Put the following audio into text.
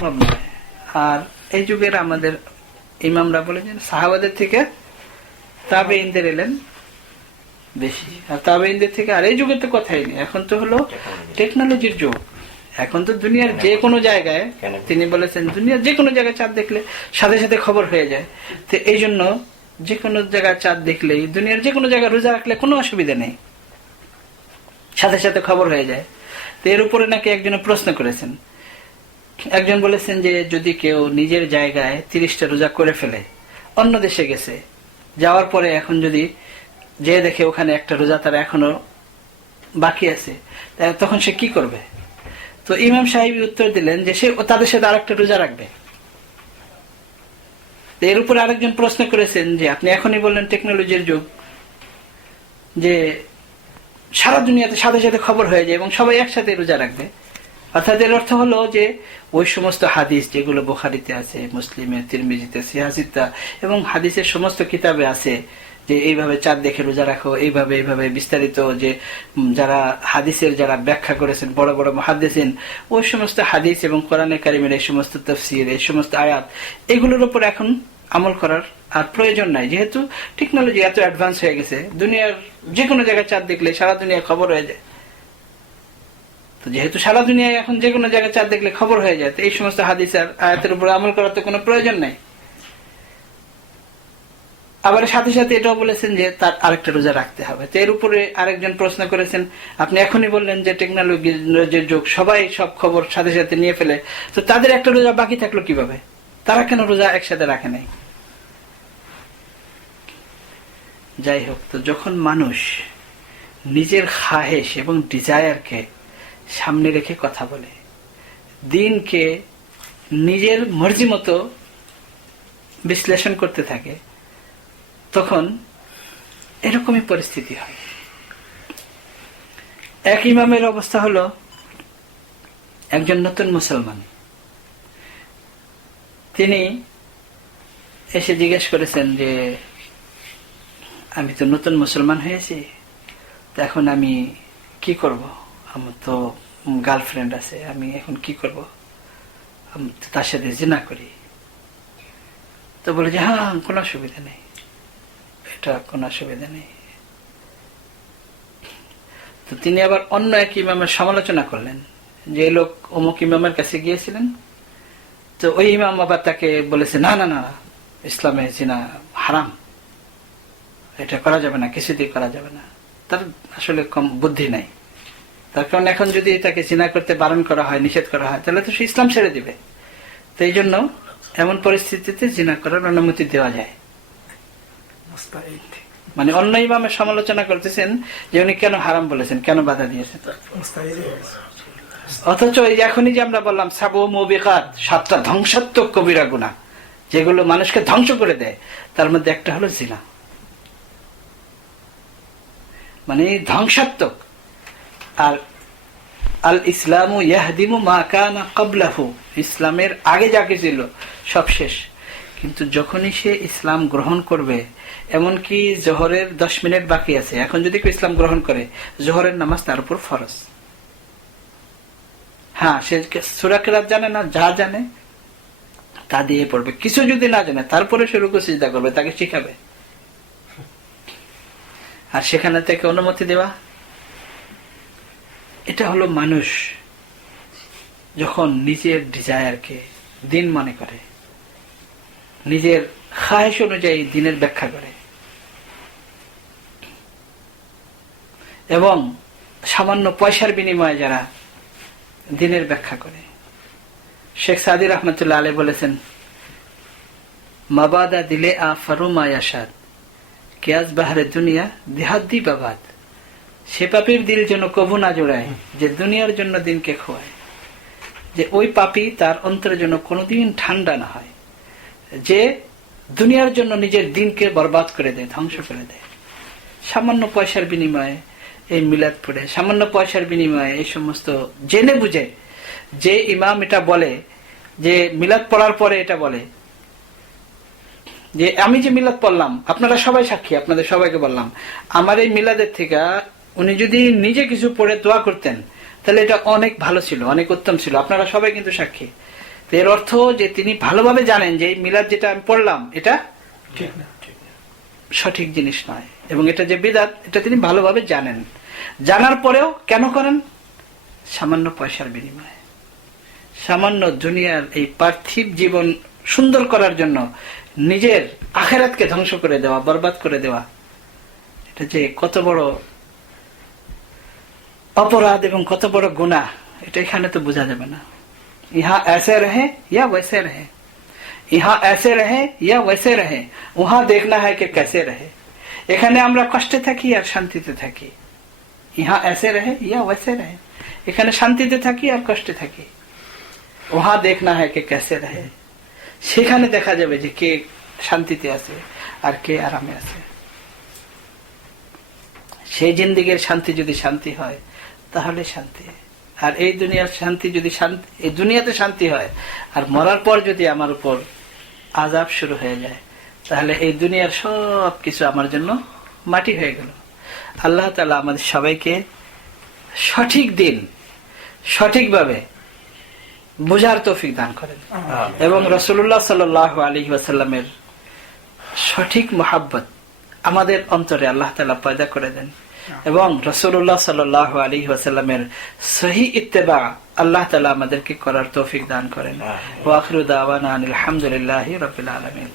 সম্ভব নয়। আর এই যুগের আমাদের ইমামরা বলেছেন সাহাবাদের থেকে তাবেঈনদের এলেন বেশি, আর তাবেঈনদের থেকে আর এই যুগে তো কথাই নেই। এখন তো হলো টেকনোলজির যুগ, এখন তো দুনিয়ার যে কোনো জায়গায়, তিনি বলেছেন দুনিয়ার যে কোনো জায়গায় চাঁদ দেখলে সাথে সাথে খবর হয়ে যায়। তো এই জন্য যে কোনো জায়গায় চাঁদ দেখলেই, দুনিয়ার যে কোনো জায়গায় রোজা রাখলে কোনো অসুবিধা নেই, সাথে সাথে খবর হয়ে যায়। তো এর উপরে নাকি একজন প্রশ্ন করেছেন, একজন বলেছেন যে যদি কেউ নিজের জায়গায় 30টা রোজা করে ফেলে, অন্য দেশে গেছে, যাওয়ার পরে এখন যদি যে দেখে ওখানে একটা রোজা তার এখনো বাকি আছে, তখন সে কি করবে? তো ইমাম সাহেব উত্তর দিলেন যে সে তাদের সাথে আরেকটা রোজা রাখবে। এর উপরে আরেকজন প্রশ্ন করেছেন যে আপনি এখনই বললেন টেকনোলজির যুগ, যে সারা দুনিয়াতে সাথে সাথে খবর হয়ে যায় এবং সবাই একসাথে রোজা রাখবে। অর্থাৎ এর অর্থ হলো যে ওই সমস্ত হাদিস যেগুলো বুখারীতে আছে, মুসলিমে, তিরমিজিতে, সিয়াসিতা এবং হাদিসের সমস্ত কিতাবে আছে যে এইভাবে চাঁদ দেখে রোজা রাখো, এইভাবে এইভাবে বিস্তারিত, যে যারা হাদিসের যারা ব্যাখ্যা করেছেন বড় বড় মুহাদ্দিসিন, ওই সমস্ত হাদিস এবং কোরআনে কারিমের এই সমস্ত তাফসীর, এই সমস্ত আয়াত, এগুলোর উপর এখন আমল করার আর প্রয়োজন নাই, যেহেতু টেকনোলজি এত অ্যাডভান্স হয়ে গেছে। দুনিয়ার যে কোনো জায়গায় চাঁদ দেখলে সারা দুনিয়ায় খবর হয়ে যায়। তো যেহেতু সারা দুনিয়ায় এখন যে কোনো জায়গায় চাঁদ দেখলে খবর হয়ে যায়, তো এই সমস্ত হাদিস আর আয়াতের উপর আমল করার তো কোনো প্রয়োজন নাই। আবার সাথে সাথে এটাও বলেছেন যে তার আরেকটা রোজা রাখতে হবে। তো এর উপরে আরেকজন প্রশ্ন করেছেন, আপনি এখনই বললেন যে টেকনোলজির যুগ, সবাই সব খবর সাথে সাথে নিয়ে ফেলে, তো তাদের একটা রোজা বাকি থাকলো কিভাবে? তারা কেন রোজা একসাথে রাখে নাই? যাই হোক, তো যখন মানুষ নিজের খাহেশ এবং ডিজায়ারকে সামনে রেখে কথা বলে, দিনকে নিজের মর্জি মতো বিশ্লেষণ করতে থাকে, তখন এরকমই পরিস্থিতি হয়। এক ইমামের অবস্থা হলো, একজন নতুন মুসলমান, তিনি এসে জিজ্ঞেস করেছেন যে আমি তো নতুন মুসলমান হয়েছি, তো এখন আমি কি করব? আমার তো গার্লফ্রেন্ড আছে, আমি এখন কি করব? আমি তার সাথে জিনা করি। তো বলে যে হ্যাঁ, কোনো অসুবিধা নেই, এটা কোনো অসুবিধা নেই। তো তিনি আবার অন্য এক ইমামের সমালোচনা করলেন, যে লোক অমুক ইমামের কাছে গিয়েছিলেন, তো ওই ইমাম আবার তাকে বলেছে না না না, ইসলামে জিনা হারাম, এটা করা যাবে না, কিছুতেই করা যাবে না। তার আসলে কম বুদ্ধি নাই, তার কারণ এখন যদি তাকে জিনা করতে বারণ করা হয়, নিষেধ করা হয়, তাহলে তো সে ইসলাম ছেড়ে দিবে। তো এই জন্য এমন পরিস্থিতিতে জিনা করার অনুমতি দেওয়া যায়। মানে অন্য ইমামের সমালোচনা করতেছেন যে উনি কেন হারাম বলেছেন, কেন বাধা দিয়েছেন। অথচ এখনই যে আমরা বললাম সাবু মুবিকাত, 7টা ধ্বংসাত্মক কবিরা গুনাহ যেগুলো মানুষকে ধ্বংস করে দেয়, তার মধ্যে একটা হলো জিনা। মানে ধ্বংসাত্মক। আর আল ইসলামু ইয়াহদিমু মা কানা ক্বাবলাহু, ইসলামের আগে যা কিছু ছিল সব শেষ। কিন্তু যখনই সে ইসলাম গ্রহণ করবে, এমনকি জোহরের 10 মিনিট বাকি আছে, এখন যদি কেউ ইসলাম গ্রহণ করে, জোহরের নামাজ তার উপর ফরজ। হ্যাঁ, সে সূরা কিরাত জানে না, যা জানে তা দিয়ে পড়বে। কিছু যদি না জানে, তারপরে সে রুকু সিজদা করবে, তাকে শিখাবে। আর সেখানে থেকে অনুমতি দেওয়া, এটা হলো মানুষ যখন নিজের ডিজায়ারকে দিন মনে করে, নিজের খায়েশ অনুযায়ী দিনের ব্যাখ্যা করে, এবং সামান্য পয়সার বিনিময়ে যারা দিনের ব্যাখ্যা করে। শেখ সাদি রহমতুল্লাহ আলাইহি বলেছেন, মাবাদা দিলে আ ফারুমা ইয়াশাদ কেয়াজ বাহারে দুনিয়া দিহাদ্দি বাবাদ। সে পাপীর দিল যেন কবু না জোড়ায় যে দুনিয়ার জন্য দিনকে খোয়ায়। যে ওই পাপী তার অন্তরের জন্য কোনোদিন ঠান্ডা না হয়, যে দুনিয়ার জন্য নিজের দিনকে বরবাদ করে দেয়, ধ্বংস করে দেয়। সামান্য পয়সার বিনিময়ে এই মিলাদ পড়ে, সামান্য পয়সার বিনিময়ে এই সমস্ত জেনে বুঝে, যে ইমাম এটা বলে, যে মিলাদ পড়ার পরে এটা বলে যে আমি যে মিলাদ পড়লাম, আপনারা সবাই সাক্ষী, আপনাদের সবাইকে বললাম, আমার এই মিলাদের থেকে উনি যদি নিজে কিছু পড়ে দোয়া করতেন, তাহলে এটা অনেক ভালো ছিল, অনেক উত্তম ছিল, আপনারা সবাই কিন্তু সাক্ষী। এর অর্থ যে তিনি ভালোভাবে জানেন যে এই মিলাদ যেটা আমি পড়লাম এটা ঠিক না। সঠিক জিনিস নয়, এবং এটা যে বিদআত এটা তিনি ভালোভাবে জানেন। জানার পরেও কেন করেন? সামান্য পয়সার বিনিময়ে, সামান্য দুনিয়ার এই পার্থিব জীবন সুন্দর করার জন্য নিজের আখিরাতকে ধ্বংস করে দেওয়া, বরবাদ করে দেওয়া, এটা যে কত বড় অপরাধ এবং কত বড় গুনাহ, এটা এখানে তো বোঝা যাবে না। ইহা ऐसे रहे या वैसे रहे, ইহা ऐसे रहे या वैसे रहे, উহা देखना है कि कैसे रहे। এখানে আমরা কষ্টে থাকি আর শান্তিতে থাকি। ইহা ऐसे रहे या वैसे रहे, এখানে শান্তিতে থাকি আর কষ্টে থাকি। উহা देखना है कि कैसे रहे, সেখানে দেখা যাবে যে কে শান্তিতে আছে আর কে আরামে আছে। সেই জিন্দেগীর শান্তি যদি শান্তি হয় তাহলে শান্তি। আর এই দুনিয়ার শান্তি যদি শান্তি, এই দুনিয়াতে শান্তি হয় আর মরার পর যদি আমার উপর আযাব শুরু হয়ে যায়, তাহলে এই দুনিয়ার সব কিছু আমার জন্য মাটি হয়ে গেল। আল্লাহ তাআলা আমাদের সবাইকে সঠিক দিন সঠিকভাবে বুঝার তৌফিক দান করেন, এবং রাসূলুল্লাহ সাল্লাল্লাহু আলাইহি ওয়াসাল্লামের সঠিক মহব্বত আমাদের অন্তরে আল্লাহ তাআলা পয়দা করে দেন, এবং রাসূলুল্লাহ সাল্লাল্লাহু আলাইহি ওয়াসাল্লামের সহিহ ইত্তেবা আল্লাহ তাআলা আমাদেরকে করার তৌফিক দান করেন। ওয়া আখিরু দাওয়ানা আলহামদুলিল্লাহি রাব্বিল আলামিন।